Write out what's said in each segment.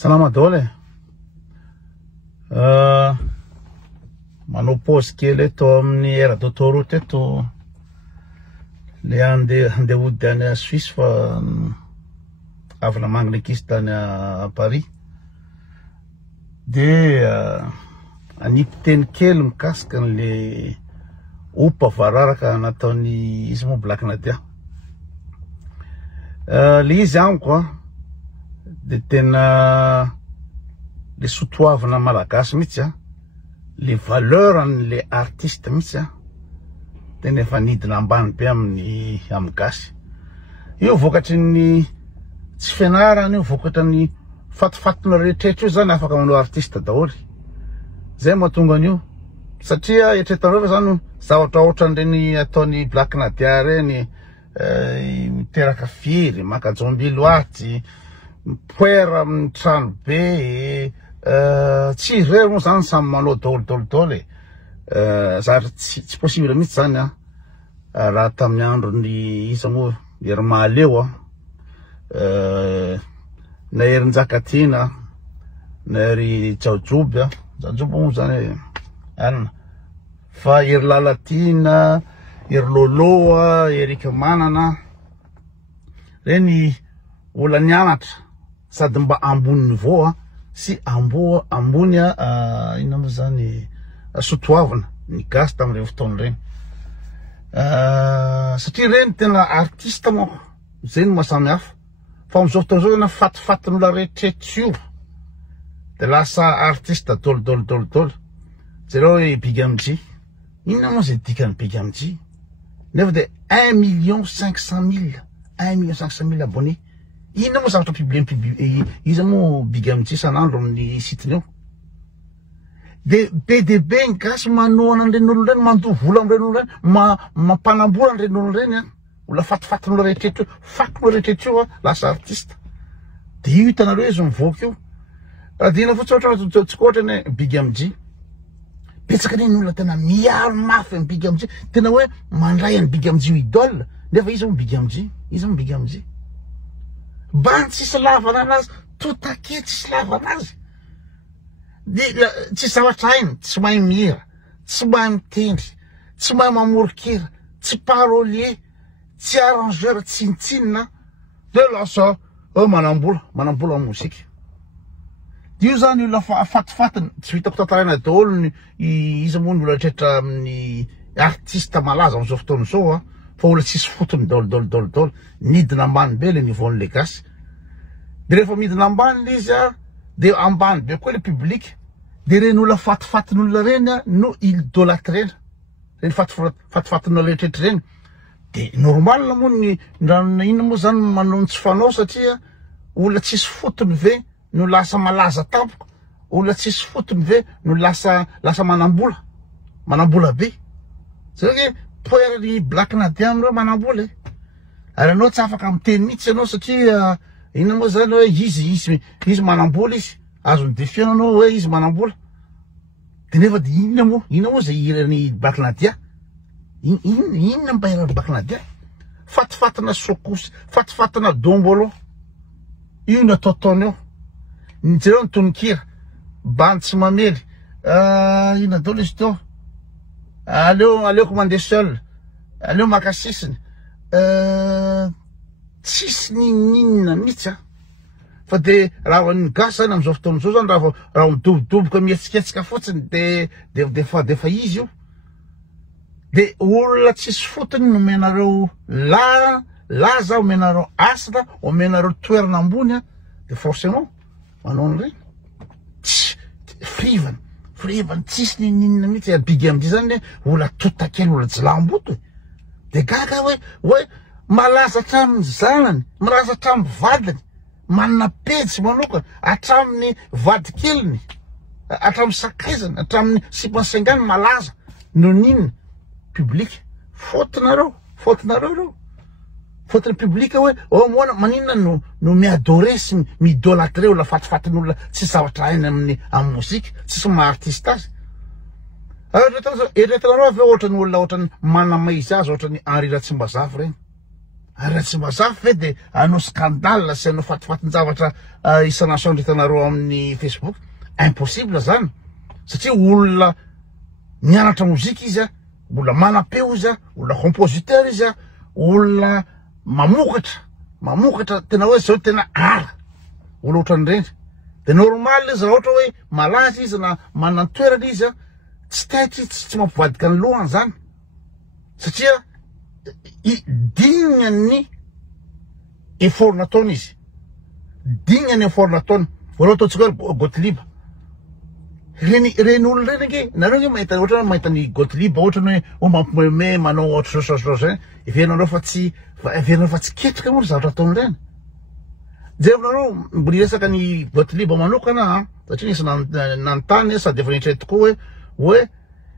Salama daholo manao pause kely eto amin'ny aérodrome eto le andeha hody any Suisse fa avy namangina ankizy tany a Paris de anipiteny kely mikasika an'le opa vararaka nataony izy moa Black Nadia. Le izy amiko de tena le sotoavana malagasy mihitsy le valeur an'le artiste mihitsy tena efa nidina ambany be amin'ny gasy. Io vokatry ny tsy fianarana, io vokatra ny fatifatona rehetrarehetra io zany afaka manao artiste daholo. Zay mahatonga an'io satria etretanareo zany zavatra ohatran'ireny ataony Black Nadia reny, miteraka firy, maka jomby loaty, poera amin'ny trano be, tsy irery moa zany samy manao daholo zary tsy possible mihitsy zany raha tamin'ny androny iza moa ery Mahaleo na ery Njakatiana na ery Jaojoby moa zany anina fa ery Lalatina, ery Lolo, Erika Manana reny olona nianatra sady mba ambony niveau sy ambony ina moa zany sotoavana ny gasy tamin'ireny fotoana ireny, satria reny tena artiste moa zay no mahasamy hafa fa amin'izao fotoana izao tena fatifatin'olona rehetrarehetra io de lasa artiste daholo. Zareo hoe Big MJ, inona moa zay dikany Big MJ nefa de 1,500,000 abonnés. Inona moa zavatra publié izy moa Big MJ sanandro amin'ny sitiny eo. De be ny gasy manohana an'ireny olona ireny, mandoha vola amin'ireny olona ireny, mampanambola an'ireny olona ireny olona fatifatin'olona rehetrarehetra io, fatin'olona rehetrarehetra io lasa artiste. De io hitanareo izy mivoaka io. Raha dina fotsy ohatra tsy ohatra ny Big MJ. Petsaka ny olona tena miaro mafy amin'ny Big MJ, tena hoe mandray an'ny Big MJ ho idole, nefa izy moa Big MJ, izy moa Big MJ. Bany tsisy lavana anazy, totake tsisy lavana azy. Tsy zavatra hainy, tsy mahay mihira, tsy mahay mitendry, tsy mahay mamorokira, tsy parolier, tsy arrangeur, tsinitsinina, de lasa manambola amin'ny mozika. Io zany olona fatifatiny, tsy vitako tantaraina daholo izy moa ny olona rehetra amin'ny artiste malaza amin'izao fotoana izao fa olona tsisy fotony daholo, nidina ambany be le niveaun'le gasy. De rehefa midina ambany le izy de ambany be koa le public, de reny olona fatifatin'olona reny no idolatrena, reny fatifatin'olona rehetrarehetra reny. De normal moa raha inona moa zany manao tsy fanao satria olona tsisy fotony ve no lasa malaza tampoka, olona tsisy fotony ve no lasa manambola be. Zay hoe poery Black Nadia amin'ireo manambola ary anao tsy afaka miteny mihitsy ianao satria inona moa zany hoe izy manambola izy, azony defiana anao hoe izy manambola. De nefa de inona moa zay irany Black Nadia, inona mba irany Black Nadia? Fatifatina sokosy, fatifatina dombolo, io no ataony eo. Jereo ny tonikira bany tsy mamely, ina daholo izy teo, aleoko mandeha seul, aleo maka sisiny, tsisy ninona mihitsy fa de raha ny gasy zany amin'izao fotoana izao zany raha midobodoboka mihetsiketsika fotsiny de fa izy io. De olona tsisy fotony no omenareo laza, omenareo asina, omenareo toerana ambony de forcément manao an'ireny frivany tsisy ninona mihitsy. Big MJ zany olona totakely, olona jilamboto de gaga hoe malaza hatramin'ny zanany, malaza hatramin'ny vadiny, manana pejy manokana hatramin'ny vadikeliny, hatramin'ny sakaizany, hatramin'ny sipansengany malaza no ninona public. Fotinareo reo, fotiny public hoe moana maninona no miadore sy midolatre olona fatifatin'olona tsy zavatra hainy amin'ny mozika, tsisy maha-artiste azy. Eretranareo avy ohatran'ny olona ohatran'ny manamaizy azy, ohatran'ny Henri Ratsimbazava reny. Raha tsy mazafy ve de anao scandale sy anao fatifatin-javatra isan'andro hitanareo amin'ny Facebook. Impossible zany. Satria olona mianatra mozika izy, olona manapeo izy, olona compositeur izy, olona mamokatra tena hoe zao tena ara. Olona ohatran'ireny. De normal izy raha ohatra hoe malaza izy na manantoerana izy, tsy taitra tsy mampivadika ny lohany zany. Satria dignany effort nataony izy. Dignany effort nataony. Voalohany ataontsika hoe Gottlieb. Reny olona reny ange, nareo nge mahita ohatra mahita ny Gottlieb ohatra hoe mampimoeme manao ohatra zao everinareo fa tsy ketrika moa zavatra ataony reny. Jereo mbola resaka ny Gottlieb manokana satria nisy nanontany sady efa nitrety tokoa hoe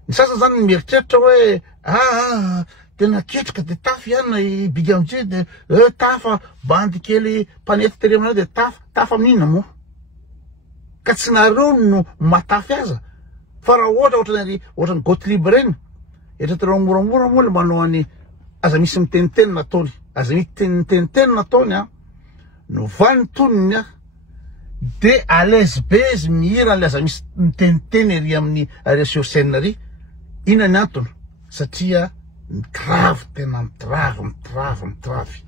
ny sasany zany mieritreritra hoe tena ketrika de tafy ihany Big MJ de tafa bandy kely mpanety tele aminao de tafa amin'inona moa. Ka tsy nareo no matafy aza. Fa raha ohatra ny Gottlieb reny, eritreretereo moramora moa le manao any aza misy miteniteny nataony. Aza miteniteny nataony no vany toniny de à l'aise be izy mihira le aza misy miteniteny ery amin'ny sur scène ry. Ina ny antony? Satria mitravy tena mitravy.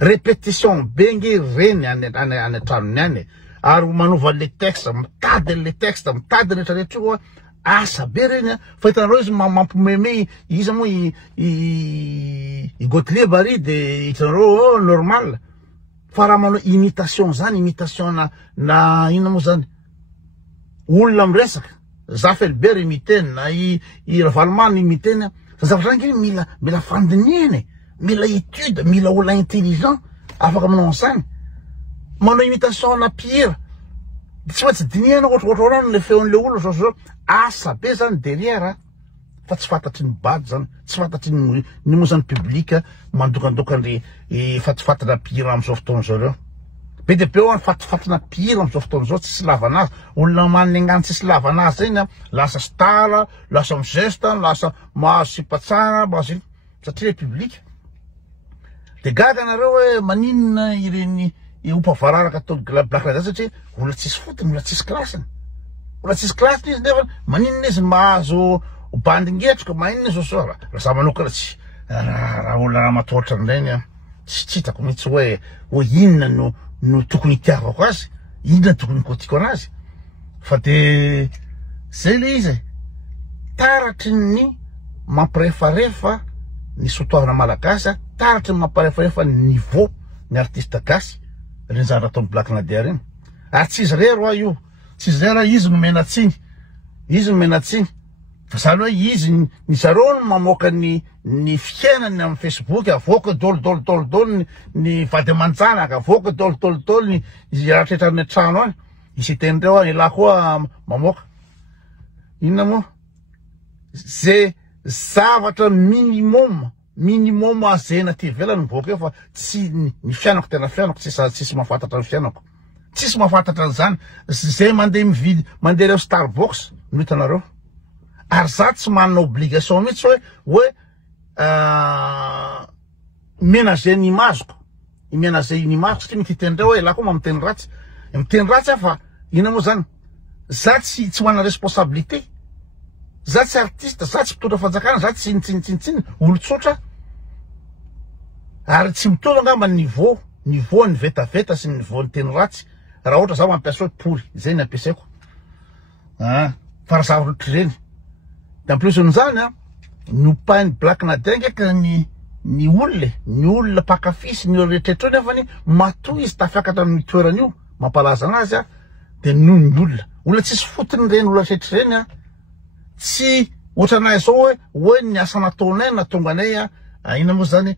Répétition bengy reny any antranony any. Ary manova le texte, mitady le texte, mitady rehetrarehetra io asa be reny fa hitanareo izy mampimeme izy moa i Gottlieb ary de hitanareo normal. Fa raha manao imitation zany, imitation na ina moa zany olona miresaka Zafelber imiteny na i Ravalman imiteny zavatra zany mila fandiniany, mila étude, mila olona intelligent afaka manao zany. Manao imitation na pire. Tsy maintsy dinihana ohatrohatrano le feon'le olona zao asa be zany derrière fa tsy fantatry ny bady zany, tsy fantatry ny moa zany public mandokandokany fatifatana pire am'izao fotoana zao reo. Be de be ho fatifatana pire am'izao fotoana zao tsisy lavanazy. Olona manengany tsisy lavanazy zany lasa star, lasa mizesta, lasa mahazo sipatsara, mahazo satria public. De gaga nareo hoe maninona ireny ompavararaka ataony Black Lives satria olona tsisy fotony, olona tsisy klasiny. Olona tsisy klasiny izy nefa maninona izy mahazo bandingetroka, maninona izy so raha manokana tsy raha olona matohatra an'ireny tsy hitako mihitsy hoe inona no tokony itiavako azy, inona tokony kotiko anazy. Fa de zay le izy taratry ny mampirefarefa ny sotoavana malagasy, taratry ny mampirefarefa ny niveau ny artiste gasy. Reny zany ataony Black Nadia reny. Ary tsy izy rero io, tsy izy rero izy no menatsiny. Izy no menatsiny. Fa zany hoe izy ny zareo no mamoaka ny fiainany amin'ny Facebook, avoaka dolo ny vady aman-janaka, avoaka dolo ny rahatretra ny trano any. Isy tenireo any laha koa mamoaka. Inona moa? Zay zavatra minimum azena ty ivelany mivoaka eo fa tsy ny fianako tena fianako tsisy mahafantatra ny fianako. Tsisy mahafantatra an'izany. Zay mandeha mividy, mandeha reo Starbucks no hitanareo. Ary za tsy manana obligation mihitsy hoe ménager ny imazoko. Ménager ny imazoko satria mety hitendreo hoe laha koa mamiteny ratsy. Miteny ratsy fa ina moa zany? Za tsy manana responsabilité. Za tsy artiste, za tsy mpitondra fanjakana, za tsy olon-tsotra. Ary tsy mitovy angamba niveau ny vetaveta sy ny niveau ny teny ratsy. Raha ohatra za mampiasa hoe pory, zay ny ampiasaiko. Fa raha zavatra reny. En plus n'izany nopainy Black Nadia ngeky ny olona mpakafisy ny rehetraretra nefa ny matoy izy tafiakatra amin'ny toerana io mampalaza anazy de noho ny olona tsisy fotony reny olona rehetra reny tsy ohatranay zao hoe ny asa nataonay natonga anay ina moa zany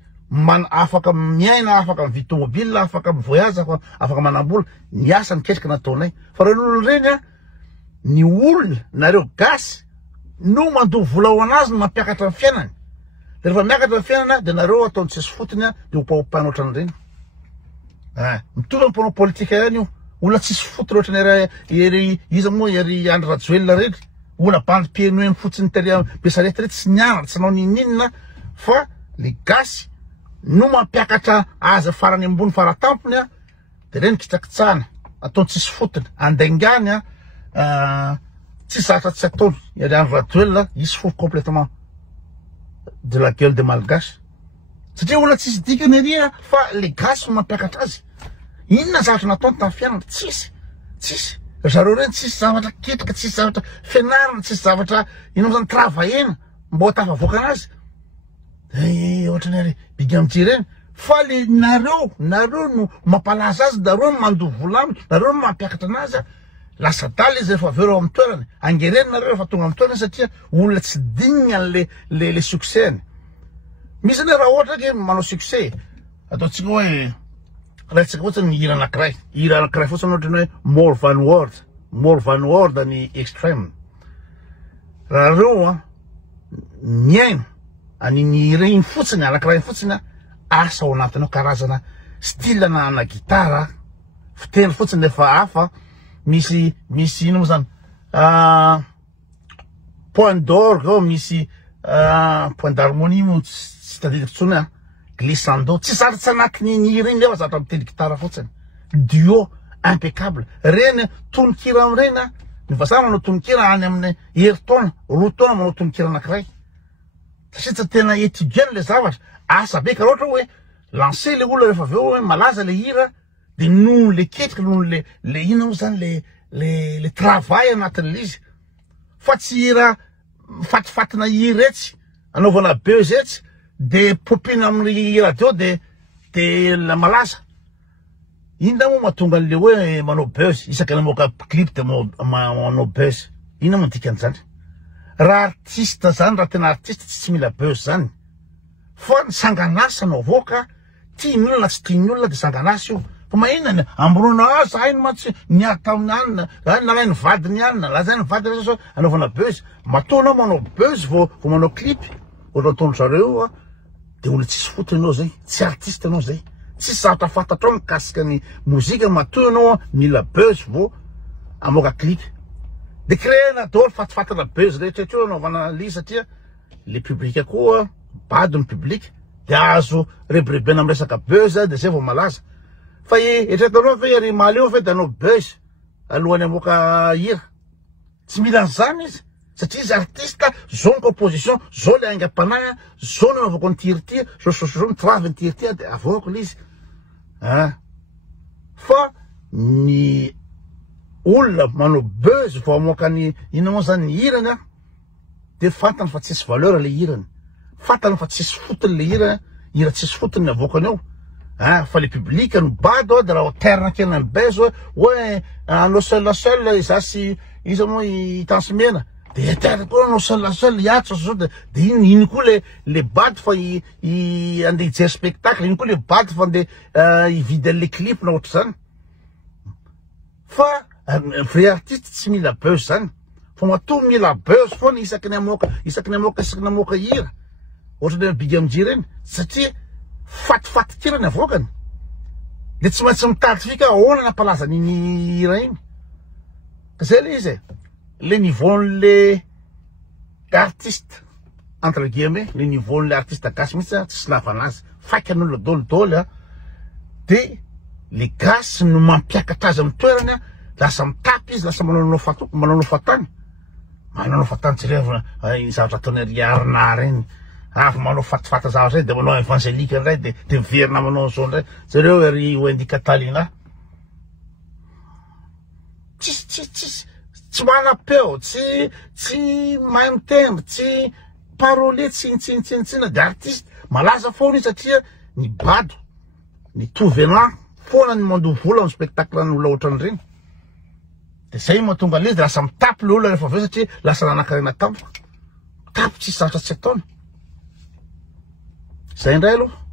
afaka miaina, afaka mividy tomobile, afaka mivoyage, afaka manambola, ny asa niketrika nataonay. Fa reny olona reny ny olona nareo gasy no mandovo vola ho anazy no mampiakatra ny fiainany. De rehefa miakatra ny fiainana de nareo ataony tsisy fotony de hopahopaina ohatran'ireny. Mitovy amin'ny mpanao politika ihany io. Olona tsisy fotony ohatran'ny ery iza moa ery Andry Rajoelina reny. Olona bandy pianoeny fotsiny Besarety rehetra tsy nianatra, tsy nanao ninina fa le gasy no mampiakatra azy farany ambony faratampony de reny kitrakitsahana ataony tsisy fotony andaingany tsy zatra tsy ataony Ariano Rajoelina izy fo complètement de la gueule de malgache satria olona tsisy dikany ery fa le gasy mampiakatra azy inona zavatra nataony tamin'ny fiainana tsisy zareo reny tsisy zavatra ketrika tsisy zavatra fianarana tsisy zavatra ino zany travaena mbo tafavoaka anazy ohatrany ary biga amity reny fa le nareo no mampalaza azy nareo no mandovo volamy nareo no mampiakatra anazy lasa daly izy rehefa aveo amin'ny toerany angereny nareo rehefa tonga amin'ny toerany satria olona tsy dininy le succès-ny misy ane raha ohatra ke manao succès ataontsika hoe rahatsika fotsiny ny hira anankiray fotsiny ohatrany hoe more than word ny extreme raha reo miaino aniny hira iny fotsiny anankiray fotsiny asa ao anatiny ao karazana style na gitara fiteny fotsiny efa hafa misy ino mo zany point d'orgue misy point d'harmonie mo tsy tadidiko tsony glissando tsy zatra tsy anatin'ny hira iny lefa zatra mitendry gitara fotsiny duo impeccable reny tononkira am'reny ny vazaha manao tononkira any amin'ny herintaona roa taona manao tononkira anankiray satria tsy tena étudiant le zavatra asa be ka ohatra hoe lancer le olona rehefa aveo hoe malaza le hira de noho le ketrika noho le ina mo zany le travail anatin'le izy fa tsy hira fatifatina hira etsy anaovana buzz etsy de popina amin'ny radio de la malaza inona moa mahatonga an'le hoe manao buzz isaky namoaka clip de manao buzz inona mo dikany zany raha artiste zany raha tena artiste tsy mila buzz zany fa ny sanganasa no avoaka tiany olona tsy tiany olona de sanganasa io fa mahinana ambronao zahay no matsy niady tamin'ny any nalainy vadiny any nalazainy vadiny so anaovana buzz matoanao manao buzz vo manao clip ohatra ataony zareo de olona tsisy fotony anao zay tsy artiste anao zay tsisy zavatra fantatrao mikasika ny mozika matoa anao mila buzz vo amoaka clip de créena daholo fatifatana buzz rehetraretra anaovana li satria le public koa bady ny public de azo rebirebena amin'ny resaka buzz de zay vo malaza fa etretanao ve ary maleo ve de anao buzz alohany amoaka hira tsy mila an'izany izy satria izy artiste zao ny composition zao le aingam-panahy zao no anaovako ny tirity zao mitravy ny tirity de avoako le izy fa ny olona manao buzz vo amoaka ny ina moa zany ny hirany de fantany fa tsisy valeur le hirany fantany fa tsisy fotony le hira tsisy fotony avoakany ao fa le public no bado de raha terna kena ny buzz hoe anao seul izasy izy moa itansymena de terna koa anao seul hiatso zao de iny koa le bady fa andeha hijery spectacle iny koa le bady fa andeha hividy an'le clip na ohatra zany fa vrai artiste tsy mila buzz zany fa matoa mila buzz foana isaky ny amoaka hira ohatra le biga amijy reny satria fatifatikirany avoakany de tsy maintsy mitady fika ahoana nampalaza n'iny hira iny ka zay le izy le niveaun'le artiste entre guillemets le niveaun'le artiste gasy mihitsy tsy lavana azy faikan'olona dolidoly de le gasy no mampiakatra azy amin'ny toerany lasa mitapy izy lasa manao fatany jerevana zavatra ataony ariarina reny avy manao fatifata zavatra de manao évangélique ndray de miverina manao zao ndray zareo ary Wendy Catalina tsy manapeo tsy mahay mitendry tsy parole tsina de artiste malaza foana izy satria ny bado ny tovenant foana ny mandovo vola amin'ny spectacle n'olona ohatran'ireny de zay mahatonga le izy de lasa mitapy le olona rehefa aveo satria lasa nanankarena tampoka tapy tsisy zavatra tsy ataony zay indray aloha